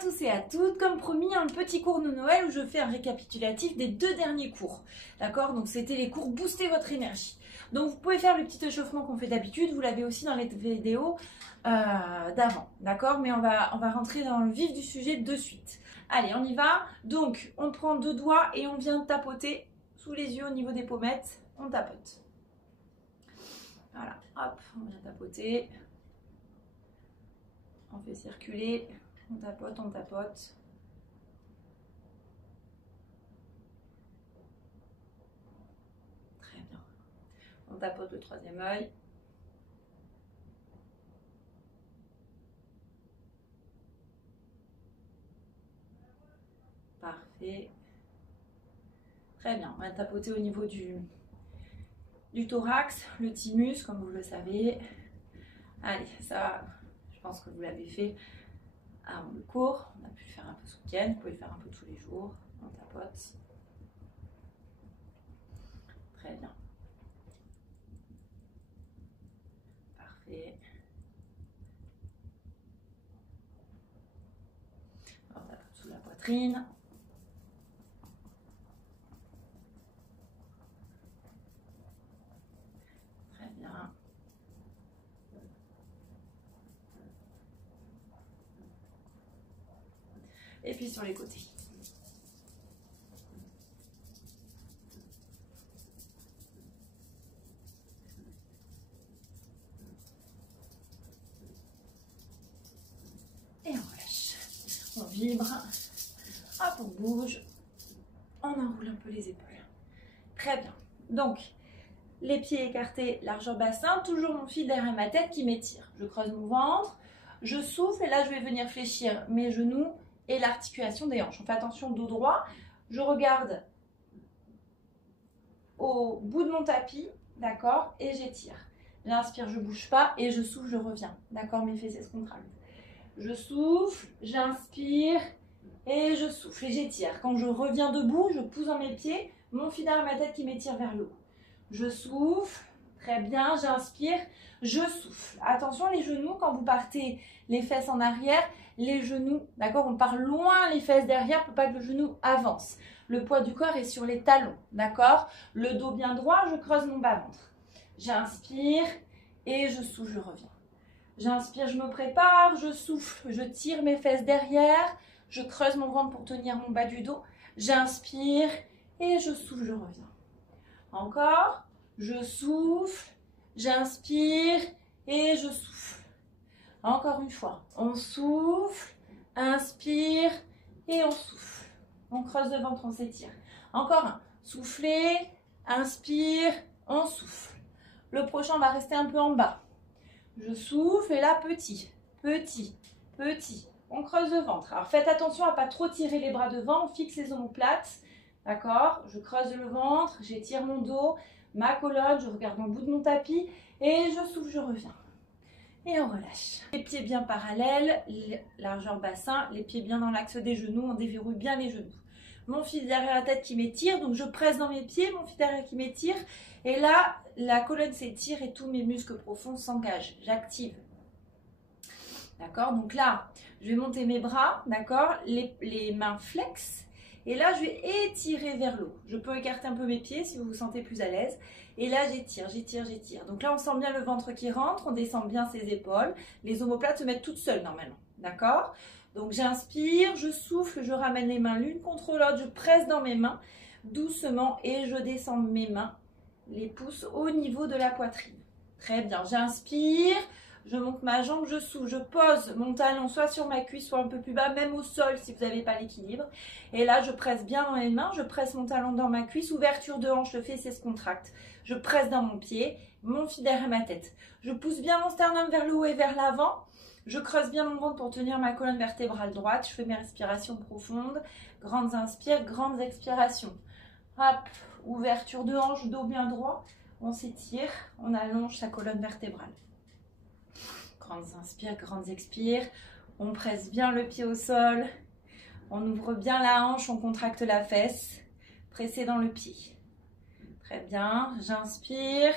À tous et à toutes, comme promis, un petit cours de Noël où je fais un récapitulatif des 2 derniers cours. D'accord? Donc c'était les cours Booster votre énergie. Donc vous pouvez faire le petit échauffement qu'on fait d'habitude, vous l'avez aussi dans les vidéos d'avant. D'accord? Mais on va rentrer dans le vif du sujet de suite. Allez, on y va. Donc on prend 2 doigts et on vient tapoter sous les yeux au niveau des pommettes. On tapote. Voilà, hop, on vient tapoter. On fait circuler. On tapote, on tapote. Très bien. On tapote le 3e œil. Parfait. Très bien. On va tapoter au niveau du thorax, le thymus, comme vous le savez. Allez, ça, je pense que vous l'avez fait avant le cours. On a pu le faire un peu ce week-end. Vous pouvez le faire un peu tous les jours. On tapote. Très bien. Parfait. On tapote sous la poitrine. Très bien. Et puis sur les côtés. Et on relâche. On vibre. Hop, on bouge. On enroule un peu les épaules. Très bien. Donc, les pieds écartés, largeur bassin. Toujours mon fil derrière ma tête qui m'étire. Je creuse mon ventre. Je souffle et là, je vais venir fléchir mes genoux et l'articulation des hanches. On fait attention, dos droit. Je regarde au bout de mon tapis, d'accord, et j'étire. J'inspire, je ne bouge pas et je souffle, je reviens. D'accord, mes fessiers se contractent. Je souffle, j'inspire et je souffle et j'étire. Quand je reviens debout, je pousse dans mes pieds, mon fil derrière ma tête qui m'étire vers le haut. Je souffle, très bien, j'inspire, je souffle. Attention les genoux, quand vous partez les fesses en arrière, les genoux, d'accord, on part loin les fesses derrière pour pas que le genou avance. Le poids du corps est sur les talons, d'accord. Le dos bien droit, je creuse mon bas-ventre. J'inspire et je souffle, je reviens. J'inspire, je me prépare, je souffle, je tire mes fesses derrière, je creuse mon ventre pour tenir mon bas du dos. J'inspire et je souffle, je reviens. Encore, je souffle, j'inspire et je souffle. Encore une fois, on souffle, inspire et on souffle. On creuse le ventre, on s'étire. Encore un, souffler, inspire, on souffle. Le prochain, on va rester un peu en bas. Je souffle et là, petit, petit, petit. On creuse le ventre. Alors faites attention à ne pas trop tirer les bras devant, on fixe les omoplates. D'accord? Je creuse le ventre, j'étire mon dos, ma colonne, je regarde au bout de mon tapis et je souffle, je reviens. Et on relâche. Les pieds bien parallèles, largeur bassin, les pieds bien dans l'axe des genoux, on déverrouille bien les genoux. Mon fil derrière la tête qui m'étire, donc je presse dans mes pieds, mon fil derrière qui m'étire. Et là, la colonne s'étire et tous mes muscles profonds s'engagent. J'active. D'accord? Donc là, je vais monter mes bras, d'accord? Les mains flex. Et là, je vais étirer vers le haut. Je peux écarter un peu mes pieds si vous vous sentez plus à l'aise. Et là, j'étire, j'étire, j'étire. Donc là, on sent bien le ventre qui rentre, on descend bien ses épaules. Les omoplates se mettent toutes seules normalement. D'accord? Donc j'inspire, je souffle, je ramène les mains l'une contre l'autre, je presse dans mes mains doucement et je descends mes mains, les pouces au niveau de la poitrine. Très bien, j'inspire, je monte ma jambe, je souffle, je pose mon talon soit sur ma cuisse, soit un peu plus bas, même au sol si vous n'avez pas l'équilibre. Et là, je presse bien dans mes mains, je presse mon talon dans ma cuisse, ouverture de hanche, le fessier se contracte. Je presse dans mon pied, mon fil derrière ma tête. Je pousse bien mon sternum vers le haut et vers l'avant. Je creuse bien mon ventre pour tenir ma colonne vertébrale droite. Je fais mes respirations profondes. Grandes inspires, grandes expirations. Hop, ouverture de hanche, dos bien droit. On s'étire, on allonge sa colonne vertébrale. Grandes inspires, grandes expires. On presse bien le pied au sol. On ouvre bien la hanche, on contracte la fesse. Pressez dans le pied. Très bien, j'inspire.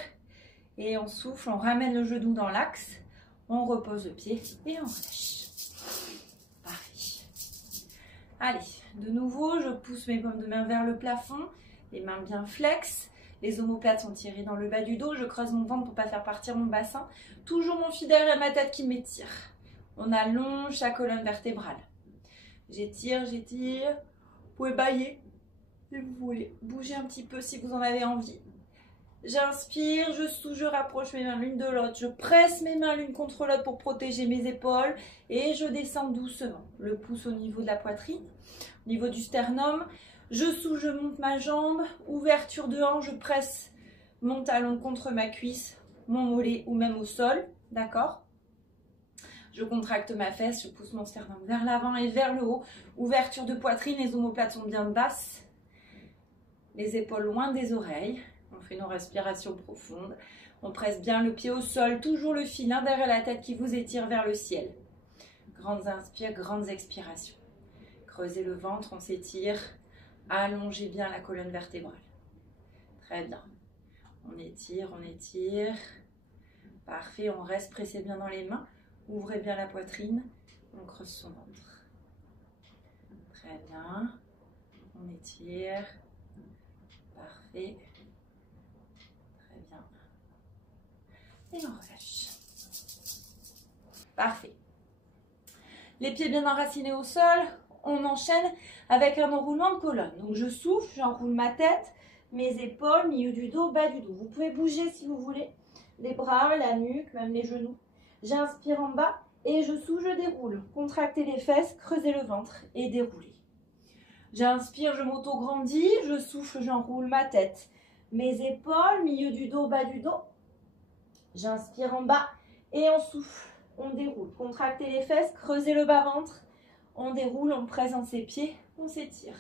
Et on souffle, on ramène le genou dans l'axe. On repose le pied et on relâche. Parfait. Allez, de nouveau, je pousse mes paumes de main vers le plafond, les mains bien flex, les omoplates sont tirées dans le bas du dos, je creuse mon ventre pour ne pas faire partir mon bassin. Toujours mon fil derrière ma tête qui m'étire. On allonge sa colonne vertébrale. J'étire, j'étire. Vous pouvez bailler si vous voulez. Bougez un petit peu si vous en avez envie. J'inspire, je souffle, je rapproche mes mains l'une de l'autre. Je presse mes mains l'une contre l'autre pour protéger mes épaules. Et je descends doucement. Le pouce au niveau de la poitrine, au niveau du sternum. Je souffle, je monte ma jambe. Ouverture de hanche, je presse mon talon contre ma cuisse, mon mollet ou même au sol. D'accord ? Je contracte ma fesse, je pousse mon sternum vers l'avant et vers le haut. Ouverture de poitrine, les omoplates sont bien basses. Les épaules loin des oreilles. On fait nos respirations profondes. On presse bien le pied au sol. Toujours le fil derrière la tête qui vous étire vers le ciel. Grandes inspires, grandes expirations. Creusez le ventre, on s'étire. Allongez bien la colonne vertébrale. Très bien. On étire, on étire. Parfait, on reste pressé bien dans les mains. Ouvrez bien la poitrine, on creuse son ventre. Très bien. On étire. Parfait. Très bien. Et on relâche. Parfait. Les pieds bien enracinés au sol. On enchaîne avec un enroulement de colonne. Donc je souffle, j'enroule ma tête, mes épaules, milieu du dos, bas du dos. Vous pouvez bouger si vous voulez. Les bras, la nuque, même les genoux. J'inspire en bas et je souffle, je déroule. Contractez les fesses, creusez le ventre et déroulez. J'inspire, je m'auto-grandis, je souffle, j'enroule ma tête. Mes épaules, milieu du dos, bas du dos. J'inspire en bas et on souffle, on déroule. Contractez les fesses, creusez le bas-ventre. On déroule, on présente ses pieds, on s'étire.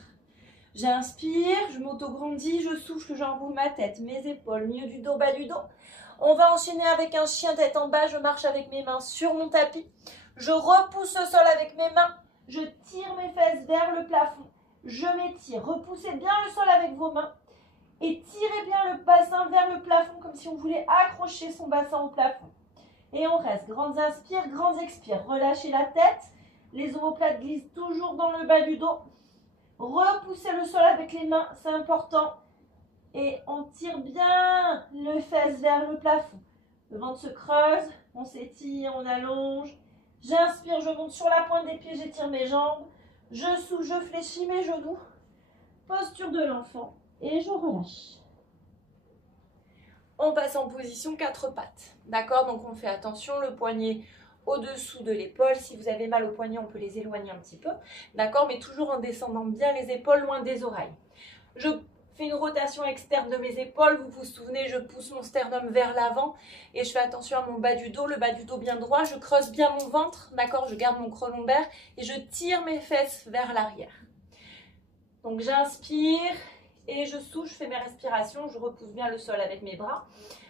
J'inspire, je m'auto-grandis, je souffle, j'enroule ma tête. Mes épaules, milieu du dos, bas du dos. On va enchaîner avec un chien tête en bas. Je marche avec mes mains sur mon tapis. Je repousse le sol avec mes mains. Je tire mes fesses vers le plafond. Je m'étire. Repoussez bien le sol avec vos mains. Et tirez bien le bassin vers le plafond comme si on voulait accrocher son bassin au plafond. Et on reste. Grandes inspires, grandes expires. Relâchez la tête. Les omoplates glissent toujours dans le bas du dos. Repoussez le sol avec les mains. C'est important. Et on tire bien le fesses vers le plafond. Le ventre se creuse, on s'étire, on allonge. J'inspire, je monte sur la pointe des pieds, j'étire mes jambes. Je souffle, je fléchis mes genoux. Posture de l'enfant et je relâche. On passe en position 4 pattes. D'accord? Donc on fait attention, le poignet au-dessous de l'épaule. Si vous avez mal au poignet, on peut les éloigner un petit peu. D'accord? Mais toujours en descendant bien les épaules loin des oreilles. Je fais une rotation externe de mes épaules. Vous vous souvenez, je pousse mon sternum vers l'avant et je fais attention à mon bas du dos, le bas du dos bien droit. Je creuse bien mon ventre, d'accord? Je garde mon creux lombaire et je tire mes fesses vers l'arrière. Donc j'inspire et je souffle, je fais mes respirations. Je repousse bien le sol avec mes bras,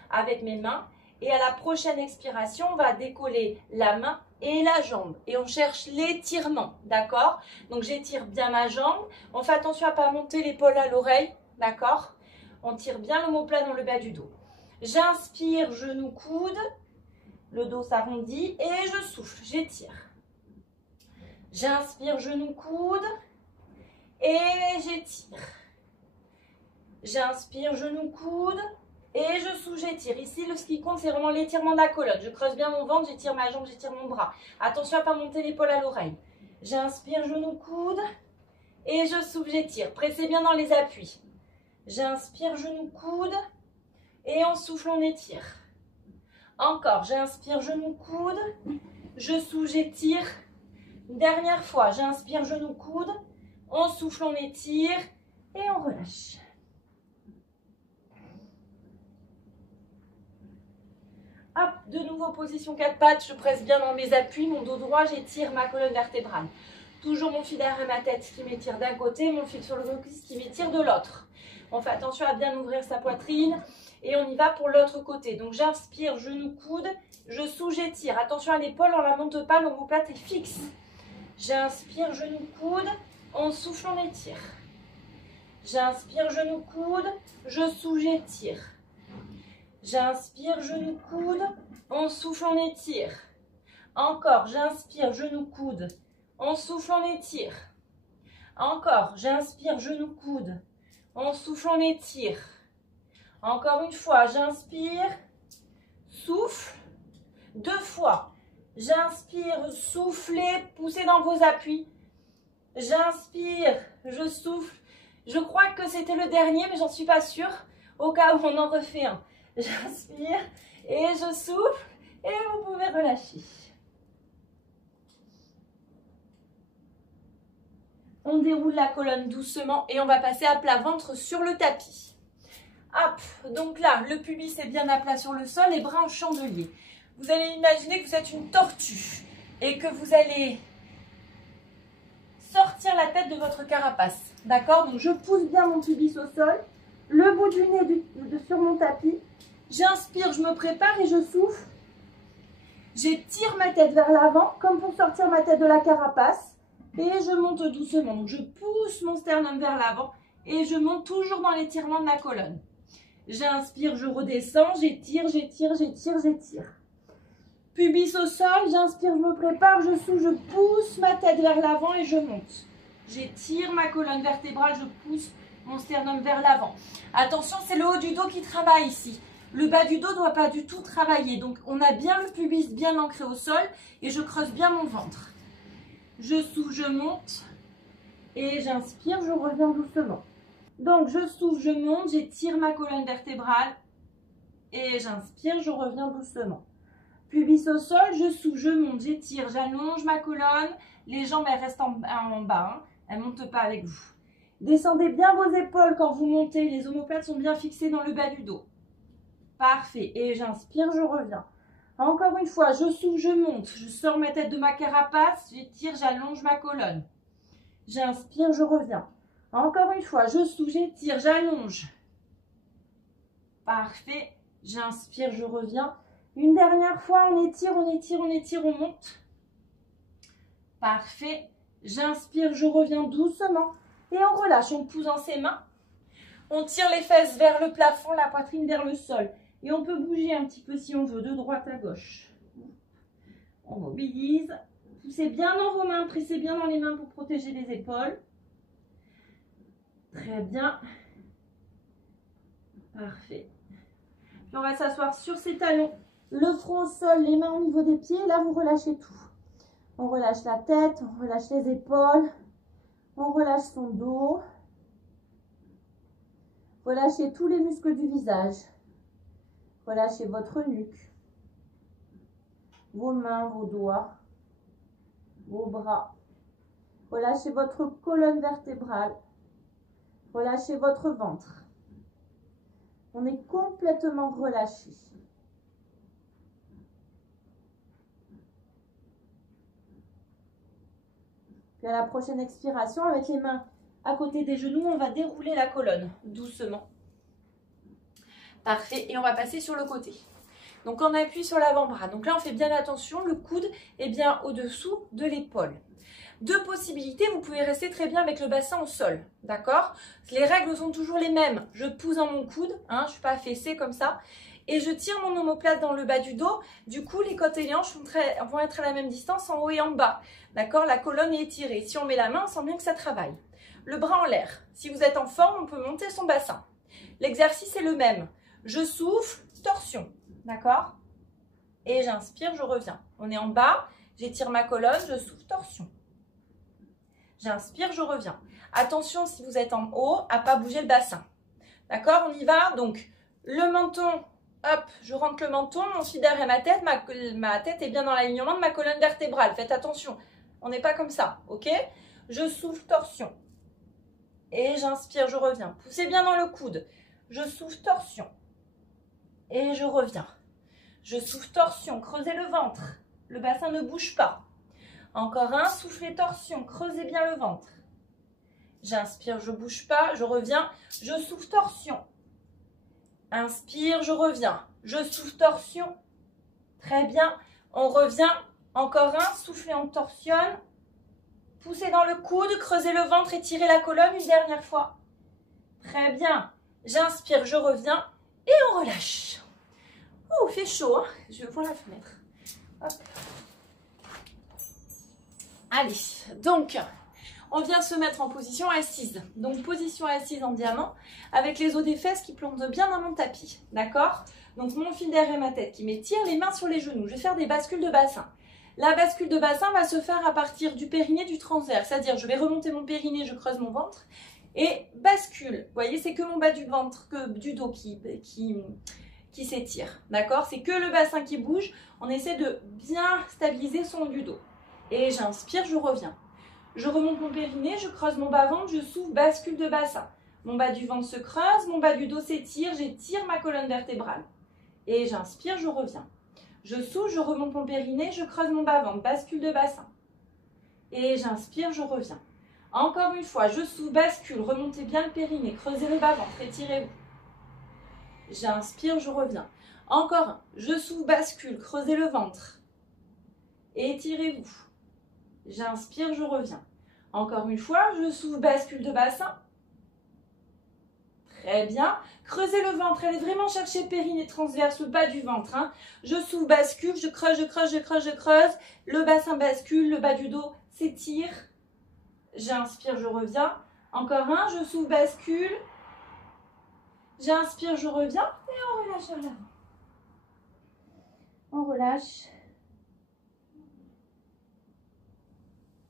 avec mes mains. Et à la prochaine expiration, on va décoller la main et la jambe. Et on cherche l'étirement, d'accord? Donc j'étire bien ma jambe. On fait attention à ne pas monter l'épaule à l'oreille. D'accord? On tire bien l'omoplate dans le bas du dos. J'inspire, genou, coude. Le dos s'arrondit et je souffle, j'étire. J'inspire, genou, coude et j'étire. J'inspire, genou, coude et je souffle, j'étire. Ici, ce qui compte, c'est vraiment l'étirement de la colonne. Je creuse bien mon ventre, j'étire ma jambe, j'étire mon bras. Attention à ne pas monter l'épaule à l'oreille. J'inspire, genou, coude et je souffle, j'étire. Pressez bien dans les appuis. J'inspire, genou, coude et on souffle, on étire. Encore, j'inspire, genou, coude, je souffle, j'étire. Dernière fois, j'inspire, genou, coude, on souffle, on étire et on relâche. Hop, de nouveau position 4 pattes, je presse bien dans mes appuis, mon dos droit, j'étire ma colonne vertébrale. Toujours mon fil derrière ma tête qui m'étire d'un côté, mon fil sur le dos qui m'étire de l'autre. On fait attention à bien ouvrir sa poitrine et on y va pour l'autre côté. Donc j'inspire, genou, coude, je souffle, j'étire. Attention à l'épaule, on ne la monte pas, l'omoplate est fixe. J'inspire, genou, coude, on souffle, on étire. J'inspire, genou, coude, je souffle, j'étire. J'inspire, genou, coude, on souffle, on étire. Encore, j'inspire, genou, coude, on souffle, on étire. Encore, j'inspire, genou, coude. On souffle, on étire. Encore une fois, j'inspire, souffle. 2 fois. J'inspire, soufflez, poussez dans vos appuis. J'inspire, je souffle. Je crois que c'était le dernier, mais j'en suis pas sûre. Au cas où on en refait un. J'inspire et je souffle et vous pouvez relâcher. On déroule la colonne doucement et on va passer à plat ventre sur le tapis. Hop, donc là, le pubis est bien à plat sur le sol, les bras en chandelier. Vous allez imaginer que vous êtes une tortue et que vous allez sortir la tête de votre carapace. D'accord? Donc je pousse bien mon pubis au sol, le bout du nez sur mon tapis. J'inspire, je me prépare et je souffle. J'étire ma tête vers l'avant, comme pour sortir ma tête de la carapace. Et je monte doucement. Donc je pousse mon sternum vers l'avant et je monte toujours dans l'étirement de ma colonne. J'inspire, je redescends, j'étire, j'étire, j'étire, j'étire. Pubis au sol, j'inspire, je me prépare, je souffle, je pousse ma tête vers l'avant et je monte. J'étire ma colonne vertébrale, je pousse mon sternum vers l'avant. Attention, c'est le haut du dos qui travaille ici. Le bas du dos ne doit pas du tout travailler. Donc on a bien le pubis bien ancré au sol et je creuse bien mon ventre. Je souffle, je monte et j'inspire, je reviens doucement. Donc je souffle, je monte, j'étire ma colonne vertébrale et j'inspire, je reviens doucement. Pubis au sol, je souffle, je monte, j'étire, j'allonge ma colonne. Les jambes elles restent en bas, hein. Elles ne montent pas avec vous. Descendez bien vos épaules quand vous montez, les omoplates sont bien fixées dans le bas du dos. Parfait, et j'inspire, je reviens. Encore une fois, je souffle, je monte, je sors ma tête de ma carapace, j'étire, j'allonge ma colonne. J'inspire, je reviens. Encore une fois, je souffle, j'étire, j'allonge. Parfait, j'inspire, je reviens. Une dernière fois, on étire, on étire, on étire, on monte. Parfait, j'inspire, je reviens doucement. Et on relâche, on pousse dans ses mains. On tire les fesses vers le plafond, la poitrine vers le sol. Et on peut bouger un petit peu si on veut, de droite à gauche. On mobilise. Poussez bien dans vos mains, pressez bien dans les mains pour protéger les épaules. Très bien. Parfait. Puis on va s'asseoir sur ses talons. Le front au sol, les mains au niveau des pieds. Là, vous relâchez tout. On relâche la tête, on relâche les épaules. On relâche son dos. Relâchez tous les muscles du visage. Relâchez votre nuque, vos mains, vos doigts, vos bras. Relâchez votre colonne vertébrale. Relâchez votre ventre. On est complètement relâché. Puis à la prochaine expiration, avec les mains à côté des genoux, on va dérouler la colonne doucement. Parfait, et on va passer sur le côté. Donc on appuie sur l'avant-bras. Donc là on fait bien attention, le coude est bien au-dessous de l'épaule. Deux possibilités, vous pouvez rester très bien avec le bassin au sol, d'accord? Les règles sont toujours les mêmes. Je pousse dans mon coude, hein, je ne suis pas affaissée comme ça, et je tire mon omoplate dans le bas du dos. Du coup, les côtes et les hanches vont être à la même distance en haut et en bas, d'accord? La colonne est étirée. Si on met la main, on sent bien que ça travaille. Le bras en l'air. Si vous êtes en forme, on peut monter son bassin. L'exercice est le même. Je souffle, torsion, d'accord? Et j'inspire, je reviens. On est en bas, j'étire ma colonne, je souffle, torsion. J'inspire, je reviens. Attention, si vous êtes en haut, à ne pas bouger le bassin. D'accord? On y va. Donc, le menton, hop, je rentre le menton, mon fil derrière ma tête. Ma tête est bien dans l'alignement de ma colonne vertébrale. Faites attention, on n'est pas comme ça, ok? Je souffle, torsion. Et j'inspire, je reviens. Poussez bien dans le coude. Je souffle, torsion. Et je reviens. Je souffle, torsion, creusez le ventre. Le bassin ne bouge pas. Encore un, soufflez, torsion, creusez bien le ventre. J'inspire, je ne bouge pas, je reviens. Je souffle, torsion. Inspire, je reviens. Je souffle, torsion. Très bien. On revient. Encore un, soufflez, on torsionne. Poussez dans le coude, creusez le ventre, étirez la colonne une dernière fois. Très bien. J'inspire, je reviens et on relâche. Oh, il fait chaud, hein? Je vois la fenêtre. Hop. Allez, donc, On vient se mettre en position assise. Donc position assise en diamant avec les os des fesses qui plantent bien dans mon tapis. D'accord? Donc mon fil d'air et ma tête qui m'étire, les mains sur les genoux. Je vais faire des bascules de bassin. La bascule de bassin va se faire à partir du périnée, du transverse. C'est-à-dire je vais remonter mon périnée, je creuse mon ventre et bascule. Vous voyez, c'est que mon bas du ventre, que du dos qui s'étire. D'accord? C'est que le bassin qui bouge. On essaie de bien stabiliser son haut du dos. Et j'inspire, je reviens. Je remonte mon périnée, je creuse mon bas-ventre, je souffle, bascule de bassin. Mon bas du ventre se creuse, mon bas du dos s'étire, j'étire ma colonne vertébrale. Et j'inspire, je reviens. Je souffle, je remonte mon périnée, je creuse mon bas-ventre, bascule de bassin. Et j'inspire, je reviens. Encore une fois, je souffle, bascule, remontez bien le périnée, creusez le bas-ventre, étirez-vous. J'inspire, je reviens. Encore un, je souffle, bascule, creusez le ventre. Étirez-vous. J'inspire, je reviens. Encore une fois, je souffle, bascule de bassin. Très bien. Creusez le ventre, allez vraiment chercher périnée transverse, le bas du ventre. Hein. Je souffle, bascule, je creuse, je creuse, je creuse, je creuse. Le bassin bascule, le bas du dos s'étire. J'inspire, je reviens. Encore un, je souffle, bascule. J'inspire, je reviens. Et on relâche vers l'avant. On relâche.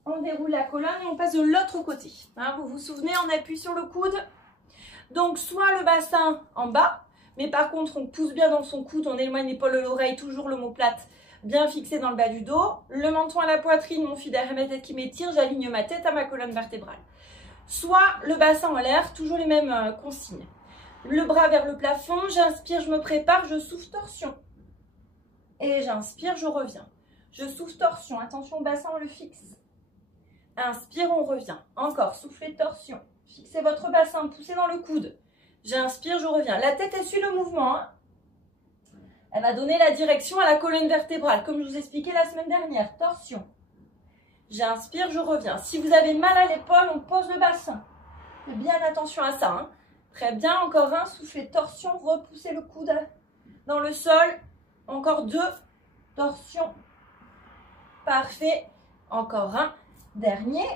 On déroule la colonne et on passe de l'autre côté. Hein, vous vous souvenez, on appuie sur le coude. Donc, soit le bassin en bas, mais par contre, on pousse bien dans son coude, on éloigne l'épaule de l'oreille, toujours l'omoplate bien fixé dans le bas du dos. Le menton à la poitrine, mon fil derrière ma tête qui m'étire, j'aligne ma tête à ma colonne vertébrale. Soit le bassin en l'air, toujours les mêmes consignes. Le bras vers le plafond, j'inspire, je me prépare, je souffle torsion. Et j'inspire, je reviens. Je souffle torsion, attention au bassin, on le fixe. Inspire, on revient. Encore, soufflez torsion. Fixez votre bassin, poussez dans le coude. J'inspire, je reviens. La tête, elle suit le mouvement. Hein. Elle va donner la direction à la colonne vertébrale, comme je vous expliquais la semaine dernière. Torsion. J'inspire, je reviens. Si vous avez mal à l'épaule, on pose le bassin. Faites bien attention à ça. Hein. Très bien, encore un. Soufflez torsion, repoussez le coude dans le sol. Encore deux. Torsion. Parfait. Encore un. Dernier.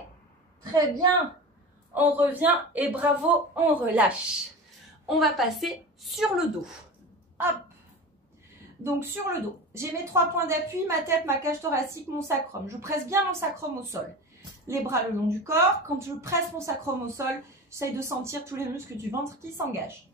Très bien. On revient et bravo, on relâche. On va passer sur le dos. Hop. Donc sur le dos, j'ai mes 3 points d'appui, ma tête, ma cage thoracique, mon sacrum. Je presse bien mon sacrum au sol. Les bras le long du corps. Quand je presse mon sacrum au sol, j'essaye de sentir tous les muscles du ventre qui s'engagent.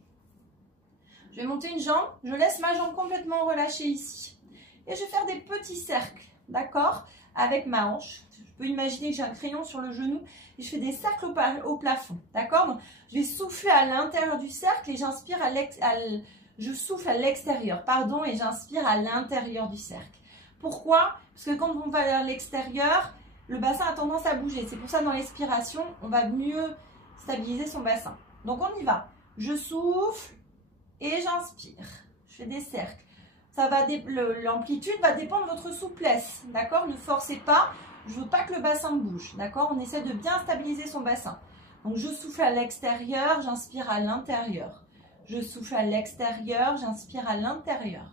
Je vais monter une jambe, je laisse ma jambe complètement relâchée ici. Et je vais faire des petits cercles, d'accord, avec ma hanche. Je peux imaginer que j'ai un crayon sur le genou et je fais des cercles au plafond, d'accord. Donc, je vais souffler à l'intérieur du cercle et j'inspire je souffle à l'extérieur, pardon, et j'inspire à l'intérieur du cercle. Pourquoi? Parce que quand on va vers l'extérieur, le bassin a tendance à bouger. C'est pour ça, dans l'expiration, on va mieux stabiliser son bassin. Donc, on y va. Je souffle et j'inspire. Je fais des cercles. L'amplitude va dépendre de votre souplesse, d'accord? Ne forcez pas. Je ne veux pas que le bassin bouge, d'accord? On essaie de bien stabiliser son bassin. Donc, je souffle à l'extérieur, j'inspire à l'intérieur. Je souffle à l'extérieur, j'inspire à l'intérieur.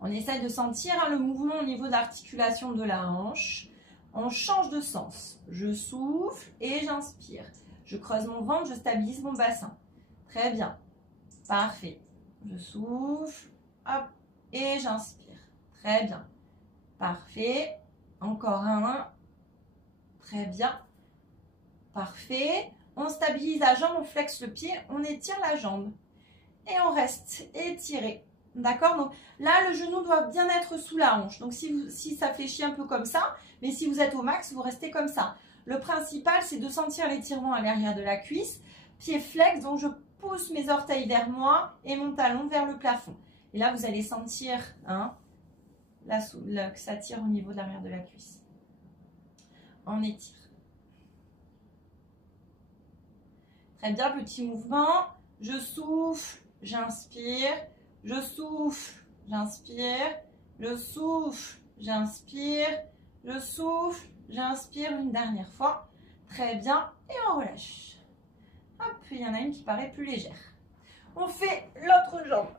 On essaie de sentir le mouvement au niveau de l'articulation de la hanche. On change de sens. Je souffle et j'inspire. Je creuse mon ventre, je stabilise mon bassin. Très bien. Parfait. Je souffle, hop, et j'inspire. Très bien. Parfait. Encore un. Très bien. Parfait. On stabilise la jambe, on flexe le pied, on étire la jambe. Et on reste étiré. D'accord? Donc là, le genou doit bien être sous la hanche. Donc si ça fléchit un peu comme ça, mais si vous êtes au max, vous restez comme ça. Le principal, c'est de sentir l'étirement à l'arrière de la cuisse. Pied flex, donc je pousse mes orteils vers moi et mon talon vers le plafond. Et là, vous allez sentir hein, que ça tire au niveau de l'arrière de la cuisse. On étire. Très bien, petit mouvement. Je souffle, j'inspire. Je souffle, j'inspire. Je souffle, j'inspire. Je souffle, j'inspire une dernière fois. Très bien. Et on relâche. Hop, il y en a une qui paraît plus légère. On fait l'autre jambe.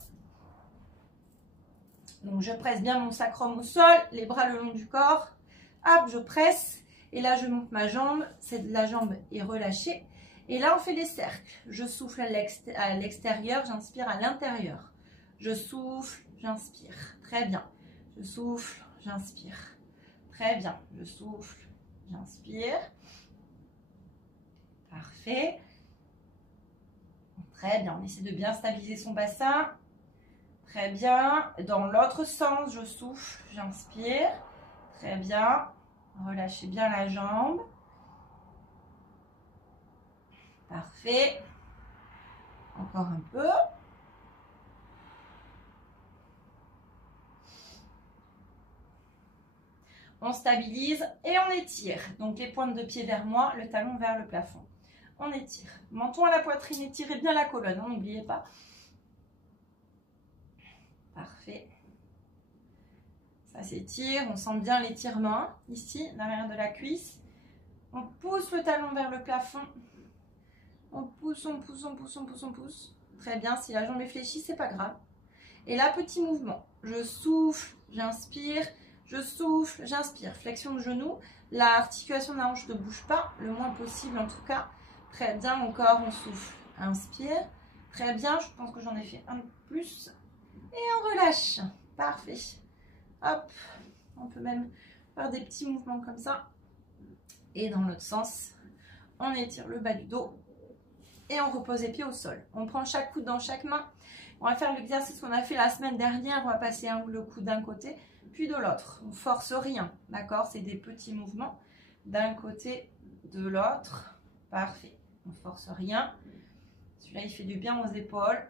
Donc, je presse bien mon sacrum au sol, les bras le long du corps. Hop, je presse. Et là, je monte ma jambe, la jambe est relâchée. Et là, on fait des cercles. Je souffle à l'extérieur, j'inspire à l'intérieur. Je souffle, j'inspire. Très bien. Je souffle, j'inspire. Très bien. Je souffle, j'inspire. Parfait. Très bien. On essaie de bien stabiliser son bassin. Très bien. Dans l'autre sens, je souffle, j'inspire. Très bien. Relâchez bien la jambe. Parfait. Encore un peu. On stabilise et on étire. Donc les pointes de pied vers moi, le talon vers le plafond. On étire. Menton à la poitrine, étirez bien la colonne, n'oubliez pas. Parfait. Ça s'étire, on sent bien l'étirement ici, l'arrière de la cuisse. On pousse le talon vers le plafond. On pousse, on pousse, on pousse, on pousse, on pousse. Très bien, si la jambe est fléchie, c'est pas grave. Et là, petit mouvement. Je souffle, j'inspire, je souffle, j'inspire. Flexion de genou. L'articulation de la hanche ne bouge pas, le moins possible en tout cas. Très bien, encore, on souffle, inspire. Très bien, je pense que j'en ai fait un de plus. Et on relâche. Parfait. Hop, on peut même faire des petits mouvements comme ça. Et dans l'autre sens, on étire le bas du dos. Et on repose les pieds au sol. On prend chaque coude dans chaque main. On va faire l'exercice qu'on a fait la semaine dernière. On va passer le coude d'un côté, puis de l'autre. On force rien, d'accord? C'est des petits mouvements d'un côté, de l'autre. Parfait. On force rien. Celui-là, il fait du bien aux épaules.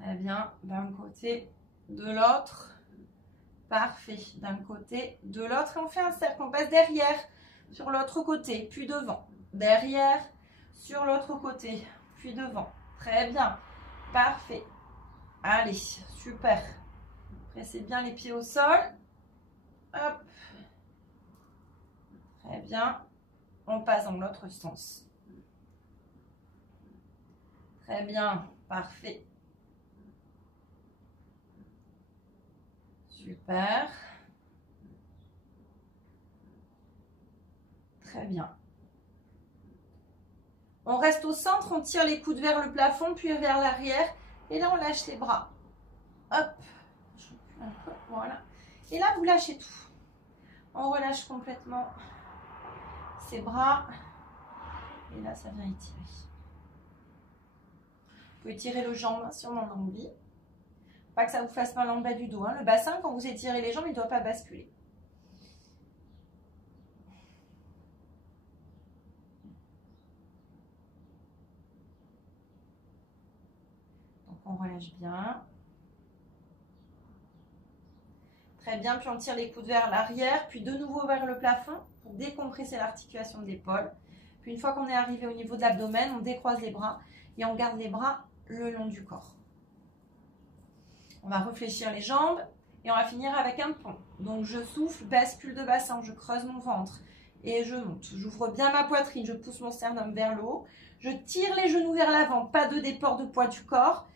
Très bien. D'un côté, de l'autre. Parfait. D'un côté, de l'autre. Et on fait un cercle. On passe derrière, sur l'autre côté, puis devant. Derrière, sur l'autre côté, puis devant. Très bien. Parfait. Allez, super. Pressez bien les pieds au sol. Hop. Très bien. On passe dans l'autre sens. Très bien. Parfait. Super. Très bien. On reste au centre, on tire les coudes vers le plafond, puis vers l'arrière. Et là, on lâche les bras. Hop. Voilà. Et là, vous lâchez tout. On relâche complètement ses bras. Et là, ça vient étirer. Vous pouvez tirer le jambe si on en a envie. Pas que ça vous fasse mal en bas du dos. Hein. Le bassin, quand vous étirez les jambes, il ne doit pas basculer. Donc, on relâche bien. Très bien, puis on tire les coudes vers l'arrière, puis de nouveau vers le plafond pour décompresser l'articulation de l'épaule. Puis une fois qu'on est arrivé au niveau de l'abdomen, on décroise les bras et on garde les bras le long du corps. On va réfléchir les jambes et on va finir avec un pont. Donc je souffle, bascule de bassin, je creuse mon ventre et je monte. J'ouvre bien ma poitrine, je pousse mon sternum vers le haut. Je tire les genoux vers l'avant, pas de déport de poids du corps.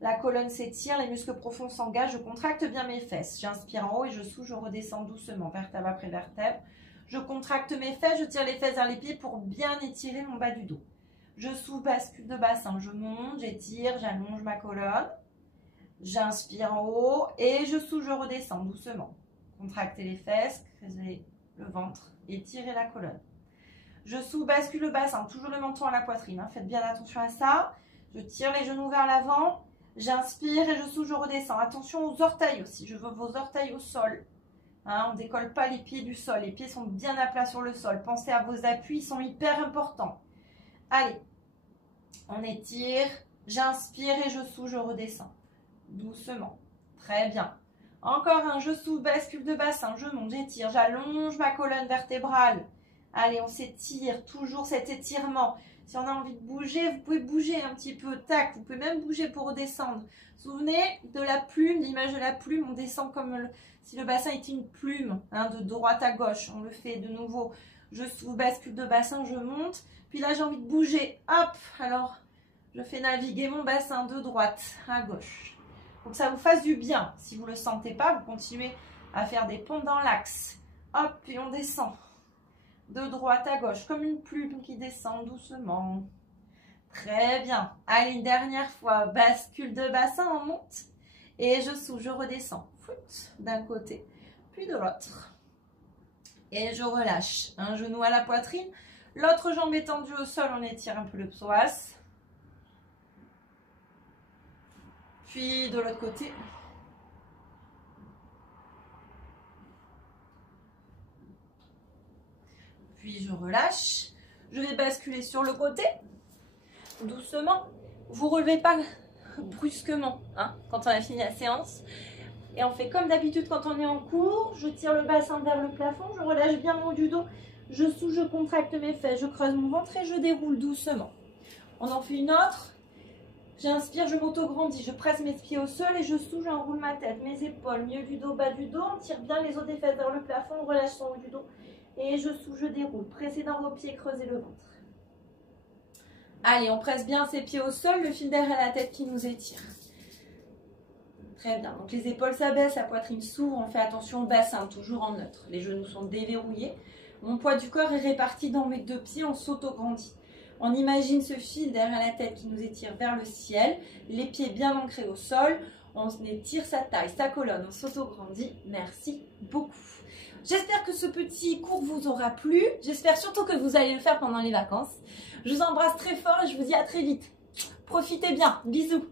La colonne s'étire, les muscles profonds s'engagent, je contracte bien mes fesses. J'inspire en haut et je souffle, je redescends doucement, vertèbre après vertèbre. Je contracte mes fesses, je tire les fesses vers les pieds pour bien étirer mon bas du dos. Je souffle, bascule de bassin, je monte, j'étire, j'allonge ma colonne. J'inspire en haut et je souffle, je redescends doucement. Contractez les fesses, creusez le ventre, étirez la colonne. Je souffle, bascule le bassin, toujours le menton à la poitrine. Hein. Faites bien attention à ça. Je tire les genoux vers l'avant. J'inspire et je souffle, je redescends. Attention aux orteils aussi. Je veux vos orteils au sol. Hein, on ne décolle pas les pieds du sol. Les pieds sont bien à plat sur le sol. Pensez à vos appuis, ils sont hyper importants. Allez, on étire. J'inspire et je souffle, je redescends. Doucement. Très bien. Encore un, je souffle, bascule de bassin. Je monte, j'étire, j'allonge ma colonne vertébrale. Allez, on s'étire. Toujours cet étirement. Si on a envie de bouger, vous pouvez bouger un petit peu. Tac, vous pouvez même bouger pour redescendre. Souvenez de la plume, l'image de la plume. On descend comme si le bassin était une plume, hein, de droite à gauche. On le fait de nouveau. Je souffle, bascule de bassin, je monte. Puis là, j'ai envie de bouger. Hop, alors je fais naviguer mon bassin de droite à gauche. Pour que ça vous fasse du bien. Si vous ne le sentez pas, vous continuez à faire des ponts dans l'axe. Hop, puis on descend. De droite à gauche, comme une plume qui descend doucement. Très bien. Allez, une dernière fois. Bascule de bassin, on monte. Et je souffle, je redescends. D'un côté, puis de l'autre. Et je relâche. Un genou à la poitrine. L'autre jambe est tendue au sol, on étire un peu le psoas. Puis de l'autre côté. Puis je relâche. Je vais basculer sur le côté. Doucement. Vous ne relevez pas brusquement hein, quand on a fini la séance. Et on fait comme d'habitude quand on est en cours. Je tire le bassin vers le plafond. Je relâche bien mon haut du dos. Je souffle, je contracte mes fesses. Je creuse mon ventre et je déroule doucement. On en fait une autre. J'inspire, je m'auto-grandis, je presse mes pieds au sol et je souffle, j'enroule ma tête, mes épaules, milieu du dos, bas du dos. On tire bien les os des fesses vers le plafond, on relâche son haut du dos. Et je souffle, je déroule. Pressez dans vos pieds, creusez le ventre. Allez, on presse bien ses pieds au sol, le fil d'air à la tête qui nous étire. Très bien, donc les épaules s'abaissent, la poitrine s'ouvre, on fait attention au bassin, toujours en neutre. Les genoux sont déverrouillés. Mon poids du corps est réparti dans mes deux pieds, on s'auto-grandit. On imagine ce fil derrière la tête qui nous étire vers le ciel, les pieds bien ancrés au sol, on étire sa taille, sa colonne, on s'auto-grandit. Merci beaucoup. J'espère que ce petit cours vous aura plu. J'espère surtout que vous allez le faire pendant les vacances. Je vous embrasse très fort et je vous dis à très vite. Profitez bien. Bisous.